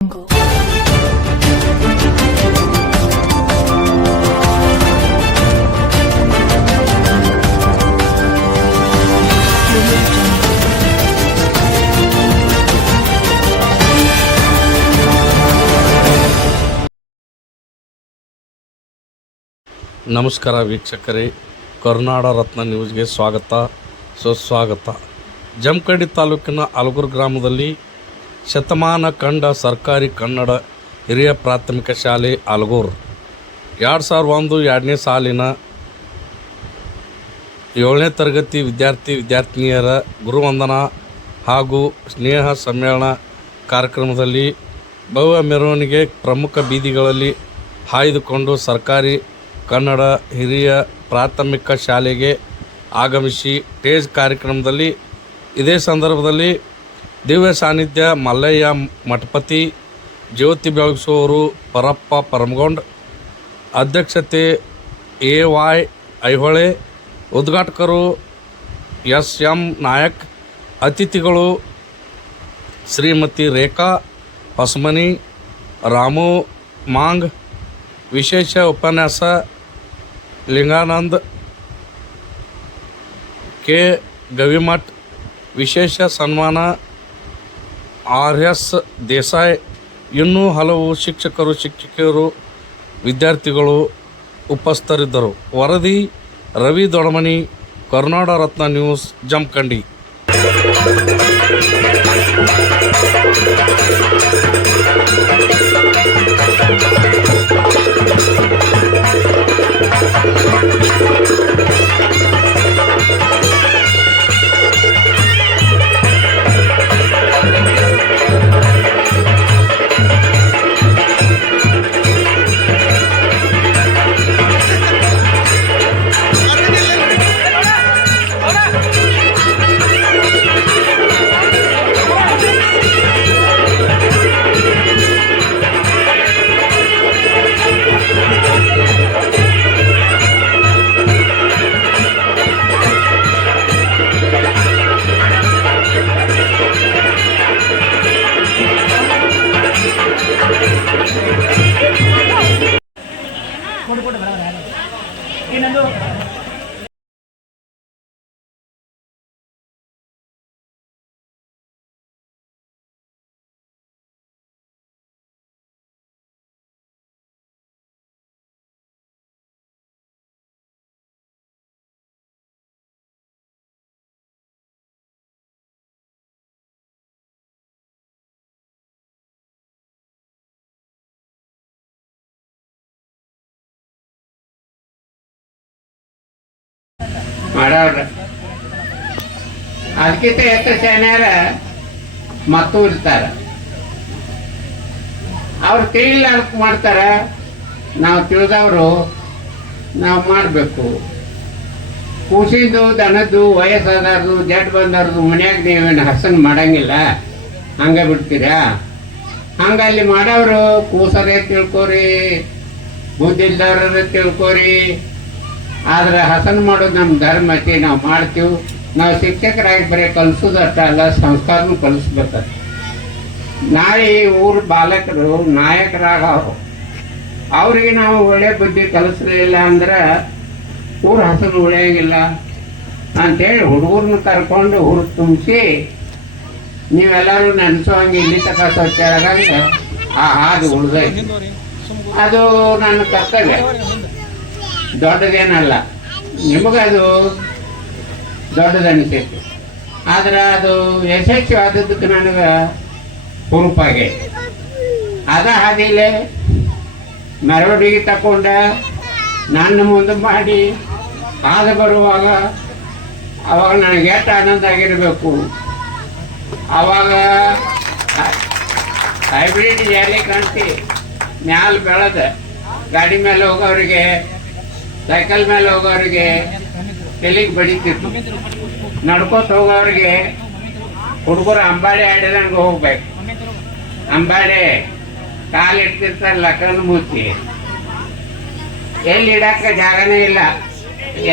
ನಮಸ್ಕಾರ ವೀಕ್ಷಕರೇ, ಕರುನಾಡ ರತ್ನ ನ್ಯೂಸ್ಗೆ ಸ್ವಾಗತ ಸುಸ್ವಾಗತ. ಜಮಖಂಡಿ ತಾಲೂಕಿನ ಅಲಗೂರು ಗ್ರಾಮದಲ್ಲಿ ಶತಮಾನ ಕಂಡ ಸರ್ಕಾರಿ ಕನ್ನಡ ಹಿರಿಯ ಪ್ರಾಥಮಿಕ ಶಾಲೆ ಅಲಗೂರು 2001-2ನೇ ಸಾಲಿನ 7ನೇ ತರಗತಿ ವಿದ್ಯಾರ್ಥಿನಿಯರ ಗುರುವಂದನಾ ಹಾಗೂ ಸ್ನೇಹ ಸಮ್ಮೇಳನ ಕಾರ್ಯಕ್ರಮದಲ್ಲಿ ಭವ್ಯ ಮೆರವಣಿಗೆ ಪ್ರಮುಖ ಬೀದಿಗಳಲ್ಲಿ ಹಾಯ್ದುಕೊಂಡು ಸರ್ಕಾರಿ ಕನ್ನಡ ಹಿರಿಯ ಪ್ರಾಥಮಿಕ ಶಾಲೆಗೆ ಆಗಮಿಸಿ ಸ್ಟೇಜ್ ಕಾರ್ಯಕ್ರಮದಲ್ಲಿ ಇದೇ ಸಂದರ್ಭದಲ್ಲಿ ದಿವ್ಯ ಸಾನ್ನಿಧ್ಯ ಮಲ್ಲಯ್ಯ ಮಠಪತಿ, ಜ್ಯೋತಿ ಬೆಳಗಿಸುವವರು ಪರಪ್ಪ ಪರಮಗೊಂಡ್, ಅಧ್ಯಕ್ಷತೆ AY ಐಹೊಳೆ, ಉದ್ಘಾಟಕರು SM ನಾಯಕ್, ಅತಿಥಿಗಳು ಶ್ರೀಮತಿ ರೇಖಾ ಹೊಸಮನಿ, ರಾಮು ಮಾಂಗ್, ವಿಶೇಷ ಉಪನ್ಯಾಸ ಲಿಂಗಾನಂದ್ ಕೆ ಗವಿಮಠ್, ವಿಶೇಷ ಸನ್ಮಾನ RS ದೇಸಾಯಿ, ಇನ್ನೂ ಹಲವು ಶಿಕ್ಷಕಿಯರು ವಿದ್ಯಾರ್ಥಿಗಳು ಉಪಸ್ಥಿತರಿದ್ದರು. ವರದಿ ರವಿ ದೊಡಮನಿ, ಕರುನಾಡ ರತ್ನ ನ್ಯೂಸ್, ಜಮಖಂಡಿ. ಮಾಡೋರು ಅದಕ್ಕಿಂತ ಹೆಚ್ಚು ಶಾನ್ಯಾರ ಮತ್ತೂ ಇರ್ತಾರೆ. ಅವ್ರು ತಿಳಿಲ್ಲ ಅದಕ್ಕೆ ಮಾಡ್ತಾರ. ನಾವು ತಿಳಿದವರು ನಾವು ಮಾಡಬೇಕು. ಕೂಸಿದ್ದು ದನದ್ದು ವಯಸ್ಸಾದವ್ರದ್ದು ಜಡ್ ಬಂದವ್ರದ್ದು ಮನ್ಯಾಗ ನೀವೇನು ಹಸನ್ ಮಾಡಂಗಿಲ್ಲ, ಹಂಗೆ ಬಿಡ್ತೀರಾ? ಹಂಗಲ್ಲಿ ಮಾಡೋರು ಕೂಸರೇ ತಿಳ್ಕೊರಿ, ಬುದ್ಧಿಲ್ದವ್ರೇ ತಿಳ್ಕೊರಿ. ಆದ್ರೆ ಹಸನ್ ಮಾಡೋದು ನಮ್ಮ ಧರ್ಮ ಐತಿ, ನಾವು ಮಾಡ್ತೀವಿ. ನಾವು ಶಿಕ್ಷಕರಾಗಿ ಬರೀ ಕಲಿಸೋದಷ್ಟ ಅಲ್ಲ, ಸಂಸ್ಕಾರನೂ ಕಲಿಸ್ಬೇಕು. ನಾಳೆ ಊರು ಬಾಲಕರು ನಾಯಕರಾಗವರು, ಅವ್ರಿಗೆ ನಾವು ಒಳ್ಳೆ ಬುದ್ಧಿ ಕಲಿಸಲಿಲ್ಲ ಅಂದ್ರೆ ಊರು ಹಸನು ಉಳಿಯಂಗಿಲ್ಲ ಅಂಥೇಳಿ ಹುಡುಗರನ್ನ ಕರ್ಕೊಂಡು ಊರು ತುಂಬಿಸಿ ನೀವೆಲ್ಲರೂ ನೆನೆಸೋಂಗೆ ಇಲ್ಲಿ ತನಕ ಸ್ವಚ್ಛ ಆಗಂಗೆ ಹಾದು ಉಳ್ದೈತಿ. ಅದು ನನ್ನ ಕರ್ತವ್ಯ, ದೊಡ್ಡದೇನಲ್ಲ. ನಿಮಗದು ದೊಡ್ಡದನಿಸೈತಿ, ಆದ್ರೆ ಅದು ಯಶಸ್ವಿಯಾದದ್ದಕ್ಕೆ ನನಗೆ ಹುರುಪಾಗೆ ಅದ ಹಾದಿಲೆ ಮೆರವಣಿಗೆ ತಕೊಂಡ ನನ್ನ ಮುಂದೆ ಮಾಡಿ ಆದ ಬರುವಾಗ ಅವಾಗ ನನಗೆ ಎಷ್ಟು ಆನಂದ ಆಗಿರಬೇಕು. ಅವಾಗ ಹೈಬ್ರಿಡ್ ಜಾಲಿ ಕಾಣ್ತಿ ಮ್ಯಾಲ ಬೆಳೆದ ಗಾಡಿ ಮೇಲೆ ಹೋಗೋರಿಗೆ, ಸೈಕಲ್ ಮೇಲೆ ಹೋಗೋರಿಗೆ ತಲೆಗೆ ಬಡಿತಿತ್ತು. ನಡ್ಕೋತ ಹೋಗೋರಿಗೆ ಹುಡುಗರು ಅಂಬಾಡಿ ಆಡಿದಂಗೆ ಹೋಗ್ಬೇಕು. ಅಂಬಾಡಿ ಕಾಲು ಇಡ್ತಿರ್ತಾರಲ್ಲ ಕಣ್ಣು ಮುಚ್ಚಿ, ಎಲ್ಲಿ ಇಡಕ್ಕ ಜಾಗನೇ ಇಲ್ಲ.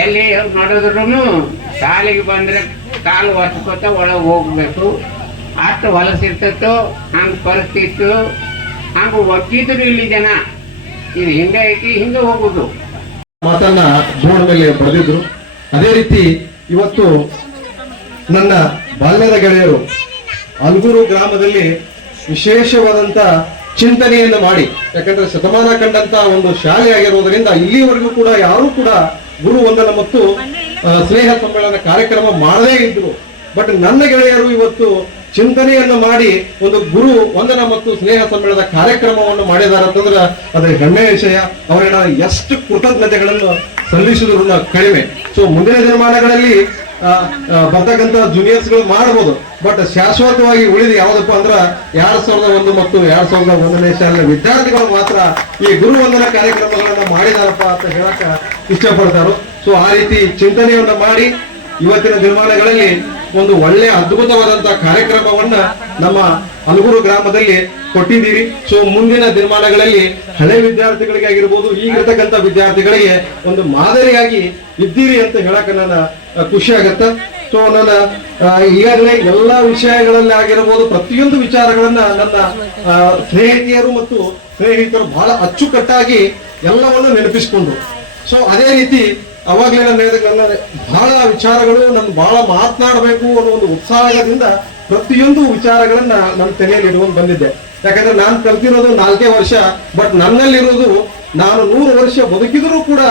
ಎಲ್ಲಿ ನೋಡಿದ್ರು ಕಾಲಿಗೆ ಬಂದರೆ ಕಾಲು ಒರ್ಸ್ಕೊತ ಒಳಗೆ ಹೋಗ್ಬೇಕು. ಅಷ್ಟು ಹೊಲಸಿರ್ತಿತ್ತು. ಹಂಗೆ ಪರಿಸ್ಥಿತಿ ಹಂಗ ಒಕ್ಕಿದ್ರು ಇಲ್ಲಿ ಜನ ಇದು ಹಿಂದೆ ಐತಿ ಹಿಂದೆ ಹೋಗುದು ಮಾತನ್ನ ಬೋರ್ಡ್ ಮೇಲೆ ಬರೆದಿದ್ರು. ಅದೇ ರೀತಿ ಇವತ್ತು ನನ್ನ ಬಾಲ್ಯದ ಗೆಳೆಯರು ಅಲ್ಗೂರು ಗ್ರಾಮದಲ್ಲಿ ವಿಶೇಷವಾದಂತ ಚಿಂತನೆಯನ್ನು ಮಾಡಿ, ಯಾಕಂದ್ರೆ ಶತಮಾನ ಕಂಡಂತ ಒಂದು ಶಾಲೆ ಆಗಿರುವುದರಿಂದ ಇಲ್ಲಿವರೆಗೂ ಕೂಡ ಯಾರೂ ಕೂಡ ಗುರು ವಂದನ ಮತ್ತು ಸ್ನೇಹ ಸಮ್ಮೇಳನ ಕಾರ್ಯಕ್ರಮ ಮಾಡದೇ ಇದ್ರು. ಬಟ್ ನನ್ನ ಗೆಳೆಯರು ಇವತ್ತು ಚಿಂತನೆಯನ್ನು ಮಾಡಿ ಒಂದು ಗುರು ವಂದನ ಮತ್ತು ಸ್ನೇಹ ಸಮ್ಮೇಳನದ ಕಾರ್ಯಕ್ರಮವನ್ನು ಮಾಡಿದ್ದಾರೆ ಅಂತಂದ್ರೆ ಅದ್ರ ಹೆಮ್ಮೆಯ ವಿಷಯ. ಅವರಿಗೆ ನಾನು ಎಷ್ಟು ಕೃತಜ್ಞತೆಗಳನ್ನು ಸಲ್ಲಿಸಿದ್ರು ಕಡಿಮೆ. ಸೊ ಮುಂದಿನ ದಿನಮಾನಗಳಲ್ಲಿ ಬರ್ತಕ್ಕಂಥ ಜೂನಿಯರ್ಸ್ ಗಳು ಮಾಡಬಹುದು, ಬಟ್ ಶಾಶ್ವತವಾಗಿ ಉಳಿದು ಯಾವ್ದಪ್ಪ ಅಂದ್ರ 2001 ಮತ್ತು 2001ನೇ ಶಾಲೆಯ ವಿದ್ಯಾರ್ಥಿಗಳು ಮಾತ್ರ ಈ ಗುರು ವಂದನ ಕಾರ್ಯಕ್ರಮಗಳನ್ನ ಮಾಡಿದಾರಪ್ಪ ಅಂತ ಹೇಳಕ ಇಷ್ಟಪಡ್ತಾರೋ. ಸೊ ಆ ರೀತಿ ಚಿಂತನೆಯನ್ನ ಮಾಡಿ ಇವತ್ತಿನ ದಿನಮಾನಗಳಲ್ಲಿ ಒಂದು ಒಳ್ಳೆಯ ಅದ್ಭುತವಾದಂತಹ ಕಾರ್ಯಕ್ರಮವನ್ನ ನಮ್ಮ ಅಲ್ಗೂರು ಗ್ರಾಮದಲ್ಲಿ ಕೊಟ್ಟಿದ್ದೀರಿ. ಸೊ ಮುಂದಿನ ದಿನಮಾನಗಳಲ್ಲಿ ಹಳೆ ವಿದ್ಯಾರ್ಥಿಗಳಿಗೆ ಆಗಿರ್ಬೋದು, ಈಗಿರ್ತಕ್ಕಂಥ ವಿದ್ಯಾರ್ಥಿಗಳಿಗೆ ಒಂದು ಮಾದರಿಯಾಗಿ ಇದ್ದೀರಿ ಅಂತ ಹೇಳಕ ನನ್ನ ಖುಷಿ ಆಗತ್ತ. ಸೊ ನನ್ನ ಈಗಾಗಲೇ ಎಲ್ಲಾ ವಿಷಯಗಳಲ್ಲಿ ಆಗಿರಬಹುದು, ಪ್ರತಿಯೊಂದು ವಿಚಾರಗಳನ್ನ ನನ್ನ ಸ್ನೇಹಿತೆಯರು ಮತ್ತು ಸ್ನೇಹಿತರು ಬಹಳ ಅಚ್ಚುಕಟ್ಟಾಗಿ ಎಲ್ಲವನ್ನು ನೆನಪಿಸಿಕೊಂಡ್ರು. ಸೊ ಅದೇ ರೀತಿ ಅವಾಗಲೇ ನಾನು ಹೇಳಿದ ಬಹಳ ವಿಚಾರಗಳು ನಮ್ಗೆ ಬಹಳ ಮಾತನಾಡಬೇಕು ಅನ್ನೋ ಒಂದು ಉತ್ಸಾಹದಿಂದ ಪ್ರತಿಯೊಂದು ವಿಚಾರಗಳನ್ನ ನನ್ನ ತಲೆಯಲ್ಲಿ ಇಟ್ಕೊಂಡು ಬಂದಿದ್ದೆ. ಯಾಕಂದ್ರೆ ನಾನು ಕಲ್ತಿರೋದು 4 ವರ್ಷ, ಬಟ್ ನನ್ನಲ್ಲಿರೋದು ನಾನು 100 ವರ್ಷ ಬದುಕಿದರೂ ಕೂಡ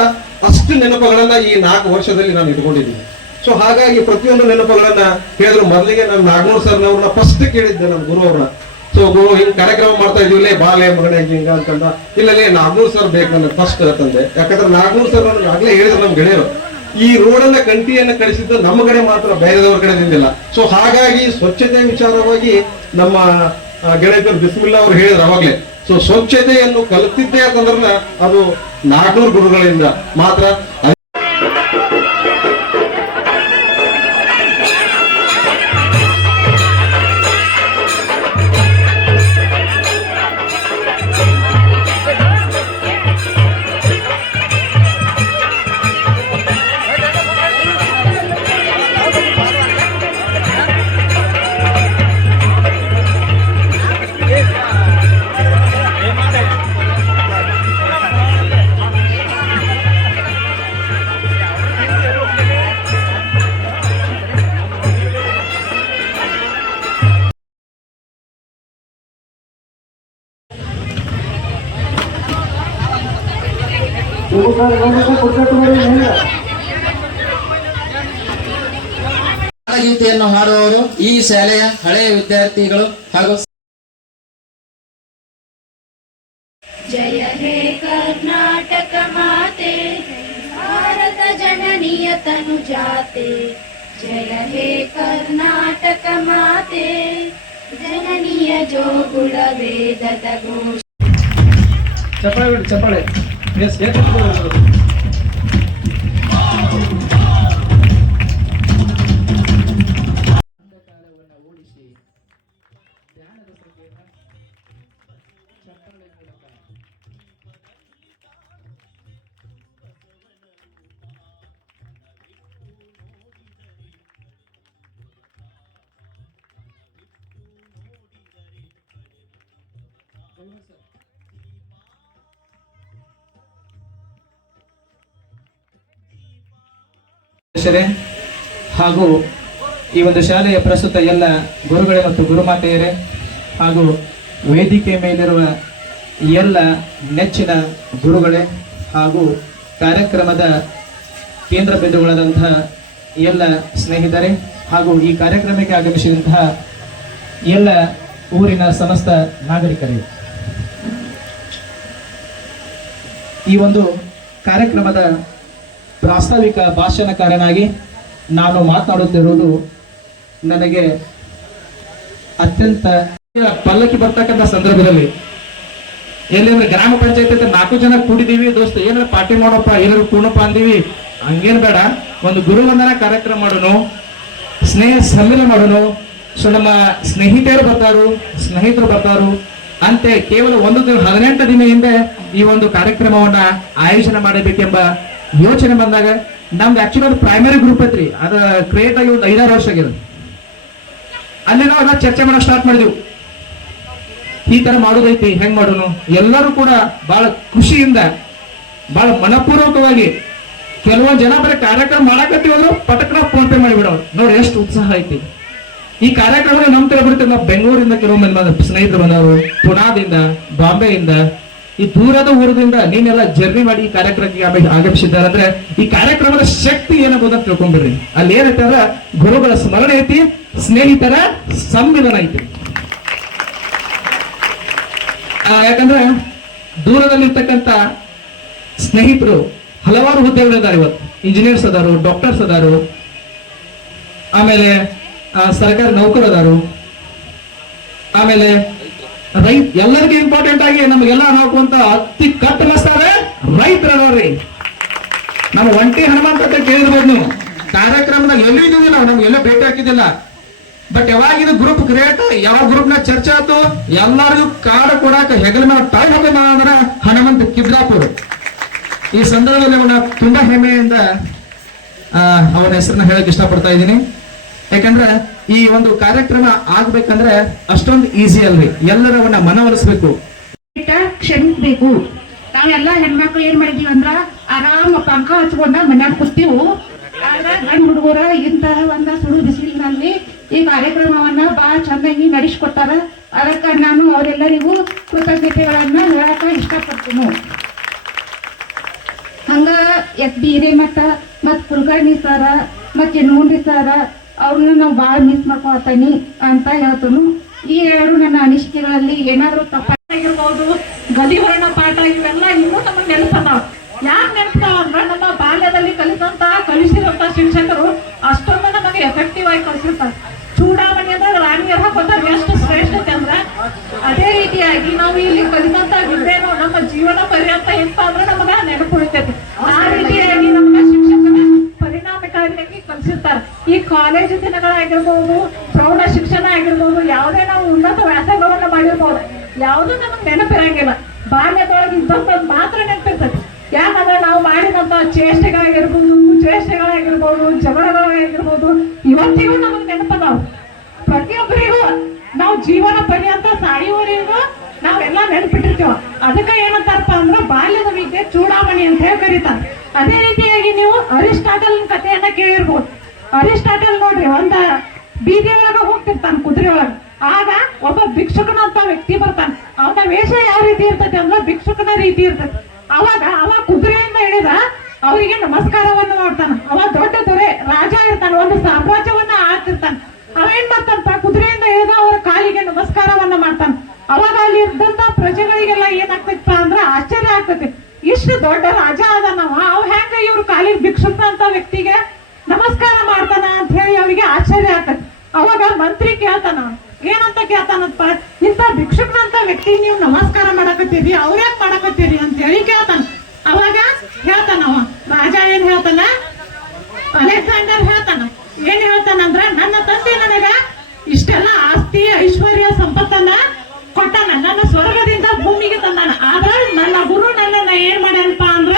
ಅಷ್ಟು ನೆನಪುಗಳನ್ನ ಈ 4 ವರ್ಷದಲ್ಲಿ ನಾನು ಇಟ್ಕೊಂಡಿದ್ದೀನಿ. ಸೊ ಹಾಗಾಗಿ ಪ್ರತಿಯೊಂದು ನೆನಪುಗಳನ್ನ ಹೇಳಿದ್ರು. ಮೊದಲಿಗೆ ನಾನು ನಾಗನೂರ್ ಸರ್ನವ್ರನ್ನ ಫಸ್ಟ್ ಕೇಳಿದ್ದೆ, ನಮ್ಮ ಗುರು ಅವ್ರನ್ನ. ಸೊ ಗುರು ಹಿಂಗ್ ಕಾರ್ಯಕ್ರಮ ಮಾಡ್ತಾ ಇದೀವಿ, ಬಾಲೆ ಮಗನೇ ಹಿಂಗ ಅಂತಂದ. ಇಲ್ಲಲೇ ನಾಗನೂರ್ ಸರ್ ಬೇಕು ನನಗೆ ಫಸ್ಟ್ ಅಂತಂದೆ. ಯಾಕಂದ್ರೆ ನಾಗನೂರ್ ಸರ್ ನನಗೆ ಆಗ್ಲೇ ಹೇಳಿದ್ರು ನಮ್ ಗೆಳೆಯರು, ಈ ರೋಡನ್ನ ಕಂಟಿಯನ್ನ ಕಳಿಸಿದ್ದು ನಮ್ಮ ಕಡೆ ಮಾತ್ರ, ಬೇರೆದವ್ರ ಕಡೆ ನಿಂದಿಲ್ಲ. ಸೊ ಹಾಗಾಗಿ ಸ್ವಚ್ಛತೆ ವಿಚಾರವಾಗಿ ನಮ್ಮ ಗೆಳೆಯರು ಬಿಸ್ಮಿಲ್ಲಾ ಅವ್ರು ಹೇಳಿದ್ರು ಅವಾಗ್ಲೇ. ಸೊ ಸ್ವಚ್ಛತೆಯನ್ನು ಕಲಿತಿದ್ದೆ ಅಂತಂದ್ರೆ ಅದು ನಾಗನೂರ್ ಗುರುಗಳಿಂದ ಮಾತ್ರ. ಗೀತೆಯನ್ನು ಹಾಡುವವರು ಈ ಶಾಲೆಯ ಹಳೆಯ ವಿದ್ಯಾರ್ಥಿಗಳು ಹಾಗೂ जय हे कर्नाटक माते भारत जननीय तनु जाते जय हे कर्नाटक माते जननीय जो गुण वेदद घोष ಚಪ್ಪಾಳೆ ಹಾಗೂ ಈ ಒಂದು ಶಾಲೆಯ ಪ್ರಸ್ತುತ ಎಲ್ಲ ಗುರುಗಳೇ ಮತ್ತು ಗುರುಮಾತೆಯರೇ ಹಾಗೂ ವೇದಿಕೆ ಮೇಲಿರುವ ಎಲ್ಲ ನೆಚ್ಚಿನ ಗುರುಗಳೇ ಹಾಗೂ ಕಾರ್ಯಕ್ರಮದ ಕೇಂದ್ರ ಬಿಂದುಗಳಾದಂತಹ ಎಲ್ಲ ಸ್ನೇಹಿತರೆ ಹಾಗೂ ಈ ಕಾರ್ಯಕ್ರಮಕ್ಕೆ ಆಗಮಿಸಿದಂತಹ ಎಲ್ಲ ಊರಿನ ಸಮಸ್ತ ನಾಗರಿಕರೇ, ಈ ಒಂದು ಕಾರ್ಯಕ್ರಮದ ಪ್ರಾಸ್ತಾವಿಕ ಭಾಷಣಕಾರನಾಗಿ ನಾನು ಮಾತನಾಡುತ್ತಿರುವುದು ನನಗೆ ಅತ್ಯಂತ ಪಲ್ಲಕ್ಕಿ ಬರ್ತಕ್ಕಂಥ ಸಂದರ್ಭದಲ್ಲಿ ಎಲ್ಲಿಂದ್ರೆ ಗ್ರಾಮ ಪಂಚಾಯತ್ 4 ಜನ ಕೂಡಿದೀವಿ, ದೋಸ್ತ ಏನಾರ ಪಾರ್ಟಿ ಮಾಡೋಪ್ಪ, ಏನಾರು ಕೂಣಪ್ಪ ಅಂದೀವಿ, ಹಂಗೇನ್ ಬೇಡ, ಒಂದು ಗುರುವಂದನ ಕಾರ್ಯಕ್ರಮ ಮಾಡೋನು, ಸ್ನೇಹ ಸಮ್ಮೇಳನ ಮಾಡೋನು. ಸೊ ನಮ್ಮ ಸ್ನೇಹಿತರು ಬರ್ತಾರು ಅಂತೆ ಕೇವಲ 18 ದಿನ ಹಿಂದೆ ಈ ಒಂದು ಕಾರ್ಯಕ್ರಮವನ್ನ ಆಯೋಜನೆ ಮಾಡಬೇಕೆಂಬ ಯೋಚನೆ ಬಂದಾಗ ನಮ್ದು ಆಕ್ಚುಲಿ ಒಂದು ಪ್ರೈಮರಿ ಗ್ರೂಪ್ ಐತ್ರಿ, ಅದ ಕ್ರಿಯೇಟ್ ಆಗಿ ಒಂದು 5-6 ವರ್ಷ ಆಗಿದೆ. ಅಲ್ಲಿ ನಾವು ಚರ್ಚೆ ಮಾಡಕ್ ಸ್ಟಾರ್ಟ್ ಮಾಡಿದ್ವಿ. ಈ ತರ ಮಾಡೋದೈತಿ, ಹೆಂಗ್ ಮಾಡೋನು, ಎಲ್ಲರೂ ಕೂಡ ಬಹಳ ಖುಷಿಯಿಂದ ಬಹಳ ಮನಪೂರ್ವಕವಾಗಿ ಕೆಲವೊಂದ್ ಜನ ಬರೀ ಕಾರ್ಯಕ್ರಮ ಮಾಡಕತ್ತೀವಲ್ಲ ಪಟಕ್ನ ಫೋನ್ ಪೇ ಮಾಡಿಬಿಡೋರು. ನೋಡಿ ಎಷ್ಟು ಉತ್ಸಾಹ ಐತಿ ಈ ಕಾರ್ಯಕ್ರಮ. ನಮ್ ತರ ಬಿಡ್ತೀವಿ, ಬೆಂಗಳೂರಿಂದ ಕೆಲವೊಂದು ಸ್ನೇಹಿತರು ಬಂದವರು, ಪುನಾದಿಂದ, ಬಾಂಬೆಯಿಂದ, ಈ ದೂರದ ಊರದಿಂದ ನೀನೆಲ್ಲ ಜರ್ನಿ ಮಾಡಿ ಈ ಕಾರ್ಯಕ್ರಮಕ್ಕೆ ಆಗಮಿಸಿದ್ದಾರೆ. ಅಂದ್ರೆ ಈ ಕಾರ್ಯಕ್ರಮದ ಶಕ್ತಿ ಏನಾಗೋದ ತಿಳ್ಕೊಂಡ್ಬಿಡ್ರಿ. ಅಲ್ಲಿ ಏನೈತೆ ಅಂದ್ರೆ ಗುರುಗಳ ಸ್ಮರಣೆ ಐತಿ, ಸ್ನೇಹಿತರ ಸಂವಿಧಾನ ಐತಿ. ಯಾಕಂದ್ರೆ ದೂರದಲ್ಲಿರ್ತಕ್ಕಂಥ ಸ್ನೇಹಿತರು ಹಲವಾರು ಹುದ್ದೆಗಳಿದ್ದಾರೆ. ಇವತ್ತು ಇಂಜಿನಿಯರ್ಸ್ ಅದಾರು, ಡಾಕ್ಟರ್ಸ್ ಅದಾರು, ಆಮೇಲೆ ಸರ್ಕಾರಿ ನೌಕರು ಅದಾರು, ಆಮೇಲೆ ಎಲ್ಲರಿಗೂ ಇಂಪಾರ್ಟೆಂಟ್ ಆಗಿ ನಮಗೆಲ್ಲ ಹಾಕುವಂತ ಅತಿ ಕಟ್ಟ ಮಸ್ತಾರೆ ರೈತರವ್ರಿ. ನಮ್ಮ ಒಂಟಿ ಹನುಮಂತ ಅಂತ ಕೇಳಿರ್ಬೋದು ನೀವು. ಕಾರ್ಯಕ್ರಮದಾಗ ಎಲ್ಲೂ ಇದ್ದಿಲ್ಲ, ನಮ್ಗೆ ಎಲ್ಲೂ ಭೇಟಿ ಹಾಕಿದ್ದಿಲ್ಲ. ಬಟ್ ಯಾವಾಗ ಇದು ಗ್ರೂಪ್ ಕ್ರಿಯೇಟ್, ಯಾವ ಗ್ರೂಪ್ ನ ಚರ್ಚೆ ಆಯ್ತು, ಎಲ್ಲರಿಗೂ ಕಾರ್ಡ್ ಕೊಡಾಕ ಹೆಗಲ ಮೇಲೆ ಟೈ ಹೋದ ಅಂದ್ರೆ ಹನುಮಂತ ಕಿಬ್ಲಾಪುರ್. ಈ ಸಂದರ್ಭದಲ್ಲಿ ಅವನ ತುಂಬಾ ಹೆಮ್ಮೆಯಿಂದ ಅವನ ಹೆಸರನ್ನ ಹೇಳಕ್ ಇಷ್ಟಪಡ್ತಾ ಇದ್ದೀನಿ. ಯಾಕಂದ್ರೆ ಈ ಒಂದು ಕಾರ್ಯಕ್ರಮ ಆಗ್ಬೇಕಂದ್ರೆ ಅಷ್ಟೊಂದು ಈಸಿ ಅಲ್ರಿ, ಎಲ್ಲರವನ್ನ ಮನವೊಲಿಸ್ಬೇಕು, ಕ್ಷಮಿಸ್ಬೇಕು. ನಾವೆಲ್ಲ ಹೆಣ್ಮಕ್ಳು ಏನ್ ಮಾಡಿದೀವಿ ಅಂದ್ರ ಆರಾಮ ಪಂಕ ಹಚ್ಕೊಂಡ ಮನ್ಯಾಗ ಕೂತೀವು. ಆಗ ಗಂಡ್ ಹುಡುಗರ ಇಂತಹ ಒಂದ ಸುಡು ಬಿಸಿಲಿನಲ್ಲಿ ಈ ಕಾರ್ಯಕ್ರಮವನ್ನ ಬಹಳ ಚೆನ್ನಾಗಿ ನಡೆಸಿಕೊಟ್ಟಾರ. ಅದಕ್ಕ ನಾನು ಅವರೆಲ್ಲರಿಗೂ ಕೃತಜ್ಞತೆಗಳನ್ನ ಹೇಳಕ ಇಷ್ಟಪಡ್ತೀನಿ. ಹಂಗ ಎಸ್ ಬಿ ಹಿರೇಮಠ ಮತ್ ಕುಲಕರ್ಣಿ ಸರ ಮತ್ ಚೆನ್ಮುಂಡಿ ಸರ ಅವ್ರನ್ನ ನಾವು ಭಾಳ ಮಿಸ್ ಮಾಡ್ಕೊಳ್ತೀನಿ ಅಂತ ಹೇಳ್ತನು. ಈ ಎರಡು ನನ್ನ ಅನಿಸಿಕೆಗಳಲ್ಲಿ ಏನಾದ್ರು ತಪ್ಪಾಗಿರ್ಬೋದು, ಗದಿವರ್ಣ ಪಾಠ ಇವೆಲ್ಲ ಇನ್ನೂ ನಮಗೆ ನೆನಪದಾವ. ಯಾಕೆ ನೆನಪಾವ ಅಂದ್ರೆ ನಮ್ಮ ಬಾಲ್ಯದಲ್ಲಿ ಕಲಿಸಿದಂತ ಶಿಕ್ಷಕರು ಅಷ್ಟೊಂದು ನಮಗೆ ಎಫೆಕ್ಟಿವ್ ಆಗಿ ಕಲಿಸಿರ್ತಾರೆ. ಚೂಡಾಮಣಿ ಅಂದ್ರೆ ರಾಣಿಯರ್ ಹಾಕೋದಾಗ ಎಷ್ಟು ಶ್ರೇಷ್ಠತೆ ಅಂದ್ರೆ ಅದೇ ರೀತಿಯಾಗಿ ನಾವು ಇಲ್ಲಿ ಕಲಿತಂತ ವಿದ್ಯೆನೂ ನಮ್ಮ ಜೀವನ ಪರ್ಯಂತ ಎಂತ ಅಂದ್ರೆ ನಮಗ ನೆನಪು ಉಳಿತೈತಿ. ಆ ರೀತಿಯಾಗಿ ನಮಗ ಶಿಕ್ಷಕರ ಪರಿಣಾಮಕಾರಿಯಾಗಿ ಕಲಿಸಿರ್ತಾರೆ. ಈ ಕಾಲೇಜು ದಿನಗಳಾಗಿರ್ಬೋದು, ಪ್ರೌಢ ಶಿಕ್ಷಣ ಆಗಿರ್ಬೋದು, ಯಾವುದೇ ನಾವು ಉನ್ನತ ವ್ಯಾಸಂಗವನ್ನ ಮಾಡಿರ್ಬೋದು, ಯಾವುದು ನಮಗ್ ನೆನಪಿರಂಗಿಲ್ಲ. ಬಾಲ್ಯದೊಳಗೆ ಇದ್ದಂಥದ್ದು ಮಾತ್ರ ನೆನಪಿರ್ತೈತಿ. ಯಾಕಂದ್ರೆ ನಾವು ಮಾಡಿದಂತ ಚೇಷ್ಟೆಗಳಾಗಿರ್ಬೋದು, ಜಗಳಗಳಾಗಿರ್ಬೋದು ಇವತ್ತಿಗೂ ನಮಗ್ ನೆನಪದಾವು. ಪ್ರತಿಯೊಬ್ಬರಿಗೂ ನಾವು ಜೀವನ ಪರ್ಯಂತ ಸಾಯುವವರೆಗೂ ನಾವೆಲ್ಲ ನೆನಪಿಟ್ಟಿರ್ತೀವ. ಅದಕ್ಕೆ ಏನಂತಾರಪ್ಪ ಅಂದ್ರೆ ಬಾಲ್ಯದ ವಿದ್ಯೆ ಚೂಡಾಮಣಿ ಅಂತ ಹೇಳಿ ಕರೀತಾರೆ. ಅದೇ ರೀತಿಯಾಗಿ ನೀವು ಅರಿಸ್ಟಾಟಲ್ ಕಥೆಯನ್ನ ಕೇಳಿರ್ಬೋದು. ಅರಿಸ್ಟಾಟಲ್ ನೋಡ್ರಿ, ಒಂದ ಬೀದಿ ಒಳಗ ಹೋಗ್ತಿರ್ತಾನ ಕುದುರೆ ಒಳಗ. ಆಗ ಒಬ್ಬ ಭಿಕ್ಷುಕನಂತ ವ್ಯಕ್ತಿ ಬರ್ತಾನೆ. ಅವನ ವೇಷ ಯಾವ ರೀತಿ ಇರ್ತೈತಿ ಅಂದ್ರೆ ಭಿಕ್ಷುಕನ ರೀತಿ ಇರ್ತೈತಿ. ಅವ ಕುದುರೆಯಿಂದ ಹಿಡಿದ ಅವರಿಗೆ ನಮಸ್ಕಾರವನ್ನು ಮಾಡ್ತಾನ. ಅವ ದೊಡ್ಡ ದೊರೆ ರಾಜ ಇರ್ತಾನ, ಒಂದು ಸಾಮ್ರಾಜ್ಯವನ್ನ ಆಳ್ತಿರ್ತಾನ. ಅವ ಏನ್ ಮಾಡ್ತಾನಪ್ಪ, ಕುದುರೆಯಿಂದ ಹಿಡಿದ ಅವರ ಕಾಲಿಗೆ ನಮಸ್ಕಾರವನ್ನ ಮಾಡ್ತಾನ. ಅವಾಗ ಅಲ್ಲಿ ಇದ್ದಂತ ಪ್ರಜೆಗಳಿಗೆಲ್ಲ ಏನಾಗ್ತೈತಪ್ಪ ಅಂದ್ರ ಆಶ್ಚರ್ಯ ಆಗ್ತೈತಿ. ಇಷ್ಟು ದೊಡ್ಡ ರಾಜ ಅದನವ, ಅವ್ ಹೆಂಗ ಇವ್ರ ಕಾಲಿಗೆ ಭಿಕ್ಷುಕ ಅಂತ ವ್ಯಕ್ತಿಗೆ ನಮಸ್ಕಾರ ಮಾಡ್ತಾನ ಅಂತ ಹೇಳಿ ಅವರಿಗೆ ಆಶ್ಚರ್ಯ ಆಗ್ತೈತಿ. ಅವಾಗ ಮಂತ್ರಿ ಕೇಳ್ತಾನ, ಏನಂತ ಕೇಳ್ತಾನಪ್ಪ, ಇಂತ ಭಿಕ್ಷುಕನಂತ ವ್ಯಕ್ತಿ ನೀವು ನಮಸ್ಕಾರ ಮಾಡಕತ್ತೀರಿ, ಅವ್ರ್ಯಾಕ್ ಮಾಡಕತ್ತೀರಿ ಅಂತ ಹೇಳಿ ಕೇಳ್ತಾನ. ಅವಾಗ ಹೇಳ್ತಾನವ ರಾಜ, ಏನ್ ಹೇಳ್ತಾನ, ಅಲೆಕ್ಸಾಂಡರ್ ಹೇಳ್ತಾನ, ಏನ್ ಹೇಳ್ತಾನಂದ್ರ ನನ್ನ ತಂದೆ ನನಗ ಇಷ್ಟೆಲ್ಲ ಆಸ್ತಿ ಐಶ್ವರ್ಯ ಸಂಪತ್ತನ್ನ ಕೊಟ್ಟಾನ, ನನ್ನ ಸ್ವರ್ಗದಿಂದ ಭೂಮಿಗೆ ತಂದಾನ. ಆದ್ರೆ ನನ್ನ ಗುರು ನನ್ನನ್ನ ಏನ್ ಮಾಡ್ಯಾನಪ್ಪ ಅಂದ್ರ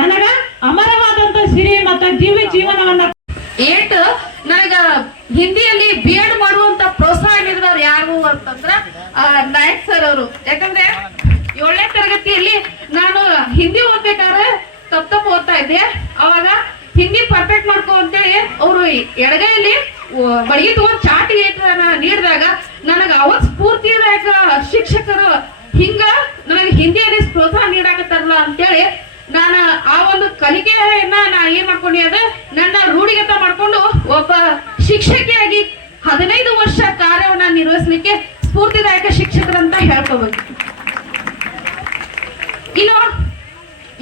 ನನಗ ಅಮರವಾದಂತ ಸಿರಿ ಮತ್ತ ದಿವ್ಯ ಜೀವನವನ್ನ ನನಗ ಹಿಂದಿಯಲ್ಲಿ ಬಿ ಎಡ್ ಮಾಡುವಂತ ಪ್ರೋತ್ಸಾಹ ನೀಡಿದವ್ರು ಯಾರು ಅಂತಂದ್ರ ನಾಯಕ್ ಸರ್ ಅವರು. ಯಾಕಂದ್ರೆ 7ನೇ ತರಗತಿಯಲ್ಲಿ ನಾನು ಹಿಂದಿ ಓದ್ಬೇಕಾದ್ರೆ ತಪ್ಪ ಓದ್ತಾ ಇದ್ದೆ. ಅವಾಗ ಹಿಂದಿ ಪರ್ಫೆಕ್ಟ್ ಮಾಡ್ಕೊ ಅಂತೇಳಿ ಅವರು ಎಡಗೈಯಲ್ಲಿ ಬಡಗಿ ತಗೊಂಡ್ ಚಾಟಿ ನೀಡಿದಾಗ ನನಗ ಅವತ್ ಸ್ಫೂರ್ತಿದಾಯಕ ಶಿಕ್ಷಕರು ಹಿಂಗ ನನಗೆ ಹಿಂದಿಯಲ್ಲಿ ಪ್ರೋತ್ಸಾಹ ನೀಡಾಕತ್ತಾರಲ್ಲ ಅಂತೇಳಿ ನಾನು ಆ ಒಂದು ಕಲಿಕೆಯನ್ನ ನಾ ಏನ್ ಮಾಡ್ಕೊಂಡಿ ಅಂದ್ರೆ ನನ್ನ ರೂಢಿಗತ ಮಾಡ್ಕೊಂಡು ಒಬ್ಬ ಶಿಕ್ಷಕಿಯಾಗಿ 15 ವರ್ಷ ಕಾರ್ಯವನ್ನ ನಿರ್ವಹಿಸಲಿಕ್ಕೆ ಸ್ಫೂರ್ತಿದಾಯಕ ಶಿಕ್ಷಕರಂತ ಹೇಳ್ಕೋಬೇಕು. ಇನ್ನು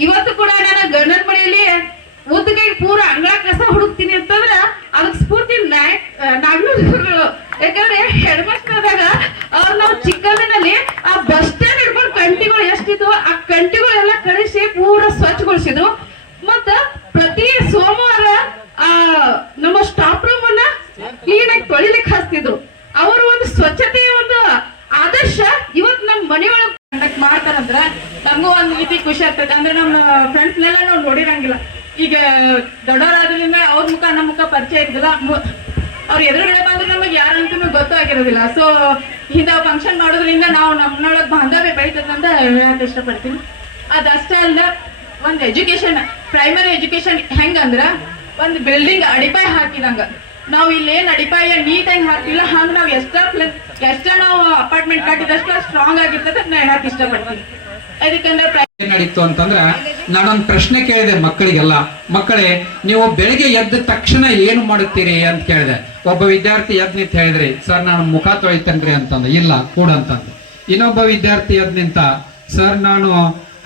ಇವತ್ತು ಕೂಡ ನಾನು ಗಂಡನ ಮನೆಯಲ್ಲಿ ಉದ್ದಗೈ ಪೂರ ಅಂಗಳ ಕಸ ಹುಡುಕ್ತೀನಿ ಅಂತಂದ್ರ ಅದಕ್ಕೆ ಸ್ಫೂರ್ತಿ ನಾಗನೂರು. ಯಾಕಂದ್ರೆ ಹೆಡ್ ಮಾಸ್ಟರ್ ಆದಾಗ ಅವ್ರು ನಾವು ಚಿಕ್ಕಂದಿನಲ್ಲಿ ಆ ಬಸ್ ಸ್ಟ್ಯಾಂಡ್ ಹಿಡ್ಕೊಂಡು ಕಂಟಿಗಳು ಎಷ್ಟಿದ್ವು ಆ ಕಂಟಿಗಳೆಲ್ಲ ಕಳಿಸಿ ಪೂರ ಸ್ವಚ್ಛಗೊಳಿಸಿದ್ರು. ಮತ್ತ ಪ್ರತಿ ಸೋಮವಾರ ನಮ್ಮ ಸ್ಟಾಫ್ ರೂಮ್ ಅನ್ನ ಕ್ಲೀನ್ ಆಗಿ ತೊಳಿಲಿಕ್ಕೆ ಹಚ್ತಿದ್ರು. ಅವರು ಒಂದು ಸ್ವಚ್ಛತೆಯ ಒಂದು ಆದರ್ಶ ಇವತ್ತು ನಮ್ಮ ಮನೆಯೊಳಗೆ ಕಂಡಕ್ಟ್ ಮಾಡ್ತಾರಂದ್ರ ನಮಗೂ ಒಂದ್ ರೀತಿ ಖುಷಿ ಆಗ್ತದೆ. ಅಂದ್ರೆ ನಮ್ಮ ಫ್ರೆಂಡ್ಸ್ನೆಲ್ಲ ನಾವು ನೋಡಿರಂಗಿಲ್ಲ. ಈಗ ದೊಡ್ಡವರಾದ್ರಿಂದ ಅವ್ರ ಮುಖ ನಮ್ಮ ಮುಖ ಪರಿಚಯ ಇರ್ತದ. ಅವ್ರ ಎದುರುಗಡೆ ಬಂದ್ರೆ ನಮಗೆ ಯಾರಂತೂ ಗೊತ್ತಾಗಿರೋದಿಲ್ಲ. ಸೊ ಇಂಥ ಫಂಕ್ಷನ್ ಮಾಡೋದ್ರಿಂದ ನಾವು ನಮ್ಮನೊಳಗೆ ಬಾಂಧವ್ಯ ಬೆಳೀತದಂತ ಹೇಳಕ್ ಇಷ್ಟಪಡ್ತೀನಿ. ಅದಷ್ಟೇ ಅಲ್ಲ, ಒಂದು ಎಜುಕೇಶನ್, ಪ್ರೈಮರಿ ಎಜುಕೇಶನ್ ಹೆಂಗಂದ್ರ ಒಂದು ಬಿಲ್ಡಿಂಗ್ ಅಡಿಪಾಯ ಹಾಕಿದಂಗ, ನಾವು ಇಲ್ಲೇನು ಅಡಿಪಾಯ ನೀಟಾಗಿ ಹಾಕಿಲ್ಲ ಹಂಗ ನಾವು ಎಷ್ಟ ನಾವು ಅಪಾರ್ಟ್ಮೆಂಟ್ ಕಟ್ಟಿದಷ್ಟು ಸ್ಟ್ರಾಂಗ್ ಆಗಿರ್ತದೆ ಅಂತ ಹೇಳಕ್ ಇಷ್ಟಪಡ್ತೀನಿ. ಅದಕ್ಕಂದ್ರೆ ಏನ್ ನಡೀತು ಅಂತಂದ್ರ ನಾನೊಂದು ಪ್ರಶ್ನೆ ಕೇಳಿದೆ ಮಕ್ಕಳಿಗೆಲ್ಲ, ಮಕ್ಕಳೇ ನೀವು ಬೆಳಿಗ್ಗೆ ಎದ್ದ ತಕ್ಷಣ ಏನು ಮಾಡುತ್ತೀರಿ ಅಂತ ಕೇಳಿದೆ. ಒಬ್ಬ ವಿದ್ಯಾರ್ಥಿ ಎದ್ ನಿಂತ ಹೇಳಿದ್ರಿ, ಸರ್ ನಾನು ಮುಖ ತೊಳಿತೇನ್ರಿ ಅಂತಂದ. ಇಲ್ಲ ಕೂಡ ಅಂತಂದ. ಇನ್ನೊಬ್ಬ ವಿದ್ಯಾರ್ಥಿ ಎದ್ ನಿಂತ, ಸರ್ ನಾನು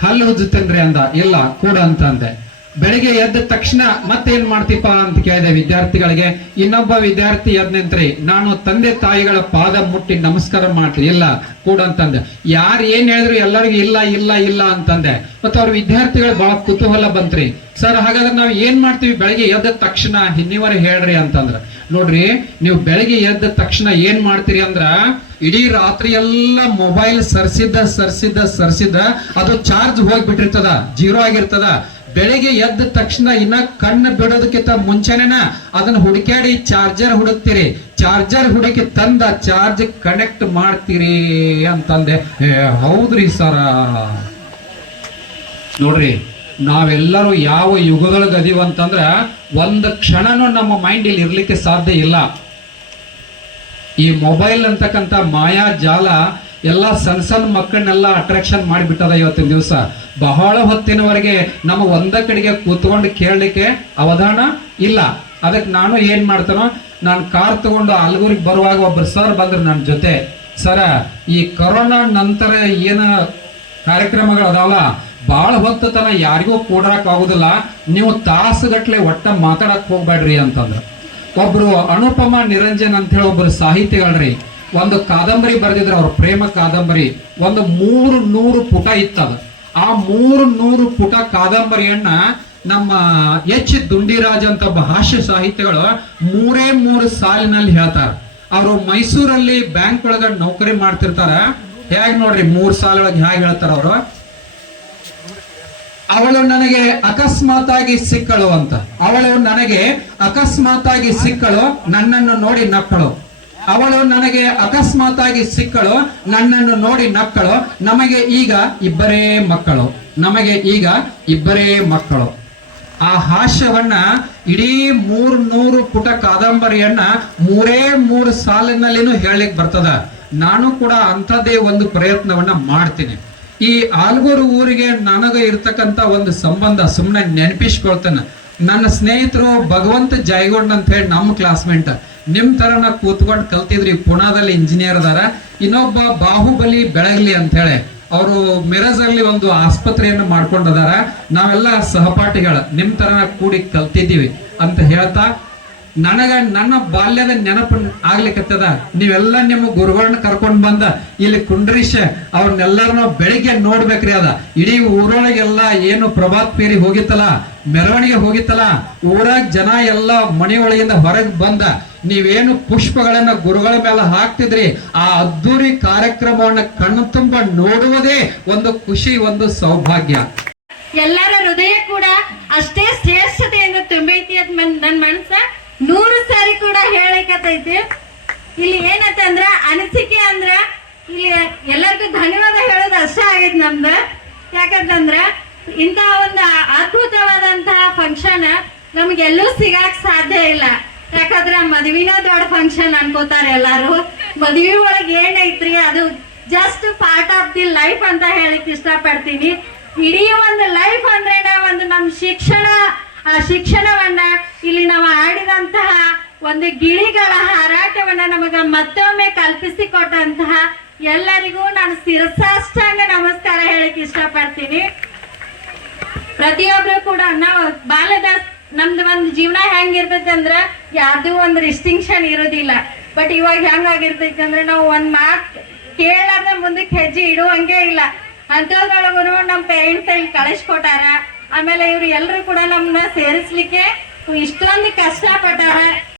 ಹಲ್ಲು ಉಜ್ಜುತ್ತೇನ್ರಿ ಅಂದ. ಇಲ್ಲ ಕೂಡ ಅಂತಂದೆ. ಬೆಳಿಗ್ಗೆ ಎದ್ದ ತಕ್ಷಣ ಮತ್ತೇನ್ ಮಾಡ್ತೀಪ ಅಂತ ಕೇಳಿದೆ ವಿದ್ಯಾರ್ಥಿಗಳಿಗೆ. ಇನ್ನೊಬ್ಬ ವಿದ್ಯಾರ್ಥಿ ಎದ್ ನಿಂತ್ರಿ, ನಾನು ತಂದೆ ತಾಯಿಗಳ ಪಾದ ಮುಟ್ಟಿ ನಮಸ್ಕಾರ ಮಾಡ್ತೀನಿ. ಇಲ್ಲ ಕೂಡ ಅಂತಂದೆ. ಯಾರು ಏನ್ ಹೇಳಿದ್ರು ಎಲ್ಲರಿಗೂ ಇಲ್ಲ ಇಲ್ಲ ಇಲ್ಲ ಅಂತಂದೆ. ಮತ್ತೆ ಅವ್ರ ವಿದ್ಯಾರ್ಥಿಗಳು ಬಹಳ ಕುತೂಹಲ ಬಂತ್ರಿ, ಸರ್ ಹಾಗಾದ್ರೆ ನಾವು ಏನ್ ಮಾಡ್ತೀವಿ ಬೆಳಗ್ಗೆ ಎದ್ದ ತಕ್ಷಣ ಇನ್ನಿವರೆ ಹೇಳ್ರಿ ಅಂತಂದ್ರ. ನೋಡ್ರಿ, ನೀವು ಬೆಳಗ್ಗೆ ಎದ್ದ ತಕ್ಷಣ ಏನ್ ಮಾಡ್ತೀರಿ ಅಂದ್ರ ಇಡೀ ರಾತ್ರಿ ಎಲ್ಲ ಮೊಬೈಲ್ ಸರ್ಸಿದ್ದ ಅದು ಚಾರ್ಜ್ ಹೋಗ್ಬಿಟ್ಟಿರ್ತದ, ಜೀರೋ ಆಗಿರ್ತದ. ಬೆಳಿಗ್ಗೆ ಎದ್ದ ತಕ್ಷಣ ಇನ್ನ ಕಣ್ಣು ಬಿಡೋದಕ್ಕಿಂತ ಮುಂಚೆನೇನ ಅದನ್ನ ಹುಡುಕ್ಯಾಡಿ ಚಾರ್ಜರ್ ಹುಡುಕ್ತೀರಿ. ಚಾರ್ಜರ್ ಹುಡುಕಿ ತಂದ ಚಾರ್ಜ್ ಕನೆಕ್ಟ್ ಮಾಡ್ತೀರಿ ಅಂತಂದೆ. ಹೌದ್ರಿ ಸರ. ನೋಡ್ರಿ, ನಾವೆಲ್ಲರೂ ಯಾವ ಯುಗದೊಳಗೆ ಅದೀವ ಅಂತಂದ್ರ ಒಂದ್ ಕ್ಷಣನೂ ನಮ್ಮ ಮೈಂಡ್ ಇಲ್ಲಿ ಇರ್ಲಿಕ್ಕೆ ಸಾಧ್ಯ ಇಲ್ಲ. ಈ ಮೊಬೈಲ್ ಅಂತಕ್ಕಂಥ ಮಾಯಾ ಜಾಲ ಎಲ್ಲ ಸಣ್ಣ ಮಕ್ಕಳನ್ನೆಲ್ಲ ಅಟ್ರಾಕ್ಷನ್ ಮಾಡಿಬಿಟ್ಟದ ಇವತ್ತಿನ ದಿವಸ. ಬಹಳ ಹೊತ್ತಿನವರೆಗೆ ನಮ್ಮ ಒಂದ ಕಡೆಗೆ ಕೂತ್ಕೊಂಡು ಕೇಳಲಿಕ್ಕೆ ಅವಧಾನ ಇಲ್ಲ. ಅದಕ್ಕೆ ನಾನು ಏನ್ ಮಾಡ್ತಾನೋ, ನಾನು ಕಾರ್ ತಗೊಂಡು ಆಲ್ಗೂರಿಗೆ ಬರುವಾಗ ಒಬ್ಬರು ಸರ್ ಬಂದ್ರು ನನ್ನ ಜೊತೆ. ಸರ, ಈ ಕೊರೋನಾ ನಂತರ ಏನ ಕಾರ್ಯಕ್ರಮಗಳು ಅದಾವಲ್ಲ, ಬಹಳ ಹೊತ್ತು ತನ ಯಾರಿಗೂ ಕೂಡಕ್ ಆಗುದಿಲ್ಲ, ನೀವು ತಾಸುಗಟ್ಲೆ ಒಟ್ಟ ಮಾತಾಡಕ್ ಹೋಗ್ಬೇಡ್ರಿ ಅಂತಂದ್ರು. ಒಬ್ರು ಅನುಪಮ ನಿರಂಜನ್ ಅಂತ ಹೇಳಿ ಒಬ್ರು ಸಾಹಿತಿಗಳ್ರಿ, ಒಂದು ಕಾದಂಬರಿ ಬರೆದಿದ್ರು, ಅವ್ರ ಪ್ರೇಮ ಕಾದಂಬರಿ. ಒಂದು 300 ಪುಟ ಇತ್ತದ. ಆ 300 ಪುಟ ಕಾದಂಬರಿಯನ್ನ ನಮ್ಮ ಎಚ್ ದುಂಡಿರಾಜ್ ಅಂತ ಒಬ್ಬ ಹಾಸ್ಯ ಸಾಹಿತ್ಯಗಳು 3 ಸಾಲಿನಲ್ಲಿ ಹೇಳ್ತಾರ. ಅವರು ಮೈಸೂರಲ್ಲಿ ಬ್ಯಾಂಕ್ ಒಳಗ ನೌಕರಿ ಮಾಡ್ತಿರ್ತಾರ. ಹೇಗ್ ನೋಡ್ರಿ 3 ಸಾಲೊಳಗೆ ಹೇಗೆ ಹೇಳ್ತಾರ ಅವರು. ಅವಳು ನನಗೆ ಅಕಸ್ಮಾತ್ ಆಗಿ ಸಿಕ್ಕಳು ಅಂತ. ಅವಳು ನನಗೆ ಅಕಸ್ಮಾತ್ ಆಗಿ ಸಿಕ್ಕಳು, ನನ್ನನ್ನು ನೋಡಿ ನಕ್ಕಳು. ಅವಳು ನನಗೆ ಅಕಸ್ಮಾತ್ ಆಗಿ ಸಿಕ್ಕಳು, ನನ್ನನ್ನು ನೋಡಿ ನಕ್ಕಳು. ನಮಗೆ ಈಗ ಇಬ್ಬರೇ ಮಕ್ಕಳು, ನಮಗೆ ಈಗ ಇಬ್ಬರೇ ಮಕ್ಕಳು. ಆ ಹಾಸ್ಯವನ್ನ ಇಡೀ 300 ಪುಟ ಕಾದಂಬರಿಯನ್ನ 3 ಸಾಲಿನಲ್ಲಿನೂ ಹೇಳಲಿಕ್ಕೆ ಬರ್ತದ. ನಾನು ಕೂಡ ಅಂಥದ್ದೇ ಒಂದು ಪ್ರಯತ್ನವನ್ನ ಮಾಡ್ತೀನಿ. ಈ ಆಲ್ಗೂರು ಊರಿಗೆ ನನಗ ಇರ್ತಕ್ಕಂಥ ಒಂದು ಸಂಬಂಧ ಸುಮ್ಮನೆ ನೆನಪಿಸ್ಕೊಳ್ತೇನೆ. ನನ್ನ ಸ್ನೇಹಿತರು ಭಗವಂತ ಜಾಯ್ಗೊಂಡ್ ಅಂತ ಹೇಳಿ ನಮ್ಮ ಕ್ಲಾಸ್ಮೇಟ್, ನಿಮ್ ತರನ ಕೂತ್ಕೊಂಡು ಕಲ್ತಿದ್ರಿ, ಪುಣಾದಲ್ಲಿ ಇಂಜಿನಿಯರ್ ಅದಾರ. ಇನ್ನೊಬ್ಬ ಬಾಹುಬಲಿ ಬೆಳಗ್ಲಿ ಅಂತ ಹೇಳಿ ಅವರು ಮಿರಜ್ ಅಲ್ಲಿ ಒಂದು ಆಸ್ಪತ್ರೆಯನ್ನು ಮಾಡ್ಕೊಂಡದಾರ. ನಾವೆಲ್ಲ ಸಹಪಾಠಿಗಳ ನಿಮ್ ತರನ ಕೂಡಿ ಕಲ್ತಿದ್ದೀವಿ ಅಂತ ಹೇಳ್ತಾ, ನನಗ ನನ್ನ ಬಾಲ್ಯದ ನೆನಪು ಆಗ್ಲಿಕ್ಕತ್ತದ. ನೀವೆಲ್ಲ ನಿಮ್ಮ ಗುರುಗಳನ್ನ ಕರ್ಕೊಂಡ್ ಬಂದ ಇಲ್ಲಿ ಕುಂಡ್ರೀಶ್ ಅವ್ರನ್ನೆಲ್ಲರನ್ನ ಬೆಳಿಗ್ಗೆ ನೋಡ್ಬೇಕ್ರಿ. ಅದ ಇಡೀ ಊರೊಳಗೆಲ್ಲ ಏನು ಪ್ರಭಾತ್ ಪೇರಿ ಹೋಗಿತ್ತಲ್ಲ, ಮೆರವಣಿಗೆ ಹೋಗಿತ್ತಲ್ಲ, ಊರಾಗ ಜನ ಎಲ್ಲ ಮನೆಯೊಳಗಿಂದ ಹೊರಗೆ ಬಂದ ನೀವೇನು ಪುಷ್ಪಗಳನ್ನ ಗುರುಗಳ ಮೇಲೆ ಹಾಕ್ತಿದ್ರಿ, ಆ ಅದ್ದೂರಿ ಕಾರ್ಯಕ್ರಮವನ್ನ ಕಣ್ಣು ತುಂಬ ನೋಡುವುದೇ ಒಂದು ಖುಷಿ, ಒಂದು ಸೌಭಾಗ್ಯ. ಎಲ್ಲರ ಹೃದಯ ಕೂಡ ಅಷ್ಟೇ ಶ್ರೇಷ್ಠತೆಯಿಂದ ತುಂಬೈತಿ ಅಂತ ನನ್ನ ಮನಸ್ಸ 100 ಸಾರಿ ಕೂಡ ಹೇಳಕತ್ತೈತಿ. ಇಲ್ಲಿ ಏನಂತಂದ್ರ ಅನಿಸಿಕೆ ಅಂದ್ರ ಇಲ್ಲಿ ಎಲ್ಲರಿಗೂ ಧನ್ಯವಾದ ಹೇಳೋದು ಅಷ್ಟೇ ಆಗೈತಿ ನಮ್ದು. ಯಾಕಂತಂದ್ರ ಇಂತಹ ಒಂದು ಅದ್ಭುತವಾದಂತಹ ಫಂಕ್ಷನ್ ನಮ್ಗೆಲ್ಲೂ ಸಿಗಾಕ್ ಸಾಧ್ಯ ಇಲ್ಲ. ಯಾಕಂದ್ರ ಮದ್ವಿನ ದೊಡ್ಡ ಫಂಕ್ಷನ್ ಅನ್ಕೋತಾರೆ ಎಲ್ಲಾರು. ಮದ್ವಿ ಒಳಗೆ ಏನೈತ್ರಿ, ಅದು just part of the life ಅಂತ ಹೇಳಿಕ್ ಇಷ್ಟಪಡ್ತೀನಿ. ಇಡೀ ಒಂದು ಲೈಫ್ ಅಂದ್ರೆ ಒಂದು ನಮ್ಮ ಶಿಕ್ಷಣವನ್ನ ಇಲ್ಲಿ ನಾವು ಆಡಿದಂತಹ ಒಂದು ಗಿಳಿಗಳ ಹಾರಾಟವನ್ನ ನಮಗ ಮತ್ತೊಮ್ಮೆ ಕಲ್ಪಿಸಿಕೊಟ್ಟಂತಹ ಎಲ್ಲರಿಗೂ ನಾನು ಶಿರಸಾಷ್ಟಾಂಗ ನಮಸ್ಕಾರ ಹೇಳಕ್ ಇಷ್ಟಪಡ್ತೀನಿ. ಪ್ರತಿಯೊಬ್ರು ಕೂಡ ನಾವು ಬಾಲ್ಯದ ನಮ್ದು ಒಂದು ಜೀವನ ಹೆಂಗಿರ್ತೈತಿ ಅಂದ್ರ ಯಾವ್ದು ಒಂದು ರಿಸ್ಟ್ರಿಕ್ಷನ್ ಇರೋದಿಲ್ಲ. ಬಟ್ ಇವಾಗ ಹೆಂಗಾಗಿರ್ತೈತಿ ಅಂದ್ರೆ ನಾವು ಒಂದ್ ಮಾತ್ ಕೇಳಾರ್ದ ಮುಂದಕ್ಕೆ ಹೆಜ್ಜೆ ಇಡುವಂಗೆ ಇಲ್ಲ. ಅಂಥದ್ರೊಳಗೂ ನಮ್ಮ ಪೇರೆಂಟ್ಸ್ ಇಲ್ಲಿ ಕಳಿಸ್ಕೊಟ್ಟಾರ. ಆಮೇಲೆ ಇವ್ರು ಎಲ್ಲರೂ ಕೂಡ ನಮ್ಮನ್ನ ಸೇರಿಸ್ಲಿಕ್ಕೆ ಇಷ್ಟೊಂದು ಕಷ್ಟಪಟ್ಟಾರ.